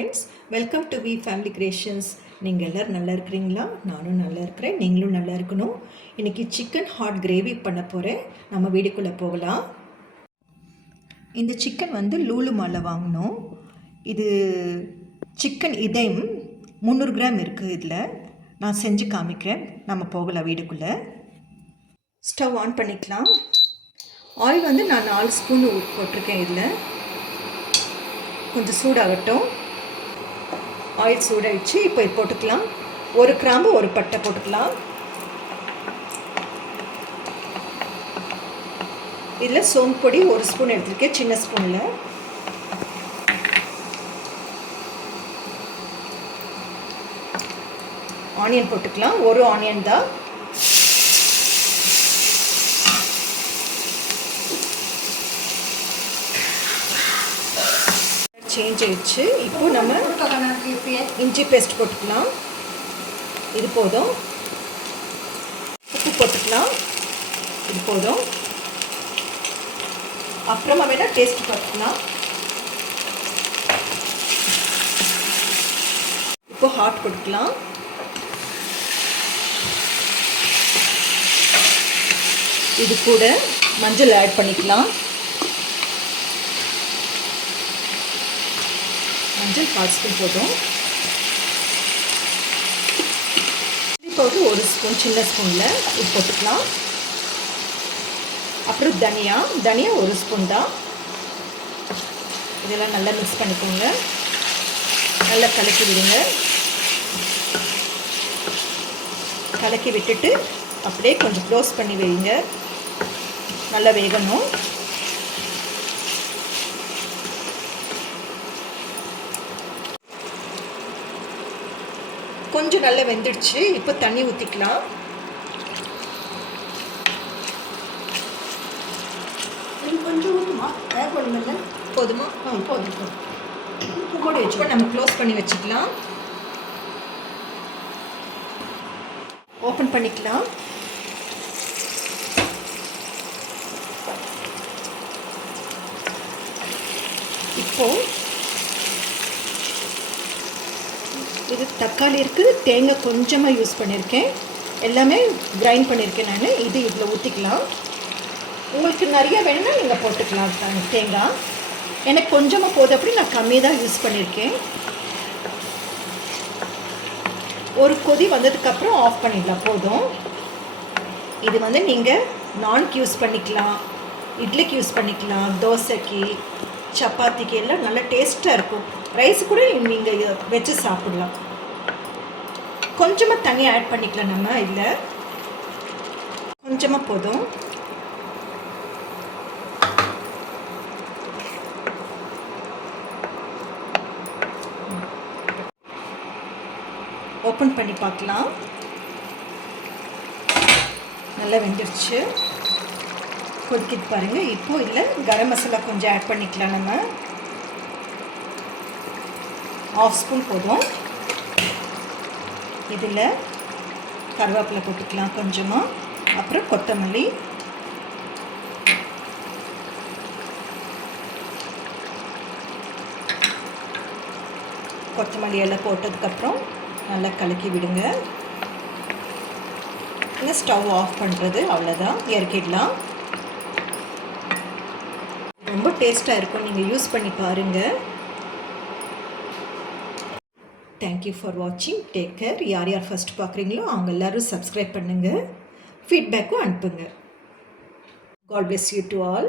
Friends, welcome to V family creations. நீங்கள் எல்லோரும் நல்லா இருக்கிறீங்களா? நானும் நல்லா இருக்கிறேன், நீங்களும் நல்லா இருக்கணும். இன்றைக்கி சிக்கன் ஹாட் கிரேவி பண்ண போகிறேன். நம்ம வீடுக்குள்ளே போகலாம். இந்த சிக்கன் வந்து லூலு மாலில் வாங்கினோம். இது சிக்கன் இதயம் 300 கிராம் இருக்குது. இதில் நான் செஞ்சு காமிக்கிறேன். நம்ம போகலாம் வீடுக்குள்ளே. ஸ்டவ் ஆன் பண்ணிக்கலாம். ஆயில் வந்து நான் 4 ஸ்பூன் போட்டிருக்கேன். இதில் கொஞ்சம் சூடாகட்டும். ஆயில் சூடாகிடுச்சு. இப்போ இது போட்டுக்கலாம். ஒரு கிராம்பு ஒரு பட்டை போட்டுக்கலாம். இதில் சோம்பு பொடி 1 ஸ்பூன் எடுத்துருக்கேன், சின்ன ஸ்பூனில். ஆனியன் போட்டுக்கலாம். ஒரு ஆனியன் தான். சேஞ்ச் ஆயிடுச்சு. இப்போ நம்ம இஞ்சி பேஸ்ட் போட்டுக்கலாம். இது போதும். உப்பு போட்டுக்கலாம். இது போதும். அப்புறமா வேணால் டேஸ்ட் பார்த்துக்கலாம். இப்போ ஹாட் போட்டுக்கலாம். இது கூட மஞ்சள் ஆட் பண்ணிக்கலாம். மஞ்சள் 1/4 ஸ்பூன் போதும். சில்லி பவுடர் 1 ஸ்பூன், சின்ன ஸ்பூனில் இது போட்டுக்கலாம். அப்புறம் தனியா 1 ஸ்பூன் தான். இதெல்லாம் நல்லா மிக்ஸ் பண்ணிக்கோங்க. நல்லா கலக்கி விடுங்க. கலக்கி விட்டுட்டு அப்படியே கொஞ்சம் க்ளோஸ் பண்ணி வைங்க. நல்லா வேகணும். கொஞ்சம் நல்லா வெந்துடுச்சு. இப்போ தண்ணி ஊற்றிக்கலாம். கொஞ்சம் ஊற்றுமா? வேகணுமில்ல? போதுமா? போதும். உப்பு கூட வச்சு நம்ம க்ளோஸ் பண்ணி வச்சுக்கலாம். ஓப்பன் பண்ணிக்கலாம். இப்போ இது தக்காளி இருக்குது, தேங்காய் கொஞ்சமாக யூஸ் பண்ணியிருக்கேன். எல்லாமே கிரைண்ட் பண்ணியிருக்கேன் நான். இது இதில் ஊற்றிக்கலாம். உங்களுக்கு நிறைய வேணும்னா நீங்கள் போட்டுக்கலாம் தேங்காய். எனக்கு கொஞ்சமாக போதும், அப்படி நான் கம்மி தான் யூஸ் பண்ணியிருக்கேன். ஒரு கொதி வந்ததுக்கப்புறம் ஆஃப் பண்ணிடலாம். போதும். இது வந்து நீங்கள் நான்க்கு யூஸ் பண்ணிக்கலாம், இட்லிக்கு யூஸ் பண்ணிக்கலாம், தோசைக்கு, சப்பாத்திக்கு எல்லாம் நல்லா டேஸ்ட்டாக இருக்கும். ரைஸ் கூட நீங்கள் வச்சு சாப்பிடலாம். கொஞ்சமாக தண்ணி ஆட் பண்ணிக்கலாம். நம்ம இல்லை கொஞ்சமாக போதும். ஓப்பன் பண்ணி பார்க்கலாம். நல்லா வெந்துடுச்சு. கொதிக்கிட்டு பாருங்கள். இப்போது இல்லை கரம் மசாலா கொஞ்சம் ஆட் பண்ணிக்கலாம். நம்ம 1/2 ஸ்பூன் போதும். இதில் கருவேப்பிலை போட்டுக்கலாம் கொஞ்சமாக. அப்புறம் கொத்தமல்லி, எல்லாம் போட்டதுக்கப்புறம் நல்லா கலக்கி விடுங்க. இல்லை ஸ்டவ் ஆஃப் பண்ணுறது, அவ்வளோதான். இறக்கிடலாம். ரொம்ப டேஸ்ட்டாக இருக்கும். நீங்கள் யூஸ் பண்ணி பாருங்கள். தேங்க்யூ ஃபார் வாட்சிங். Take care. யார் யார் ஃபஸ்ட் பார்க்குறீங்களோ அவங்க எல்லோரும் சப்ஸ்கிரைப் பண்ணுங்கள். ஃபீட்பேக்கும் அனுப்புங்க. God bless you to all.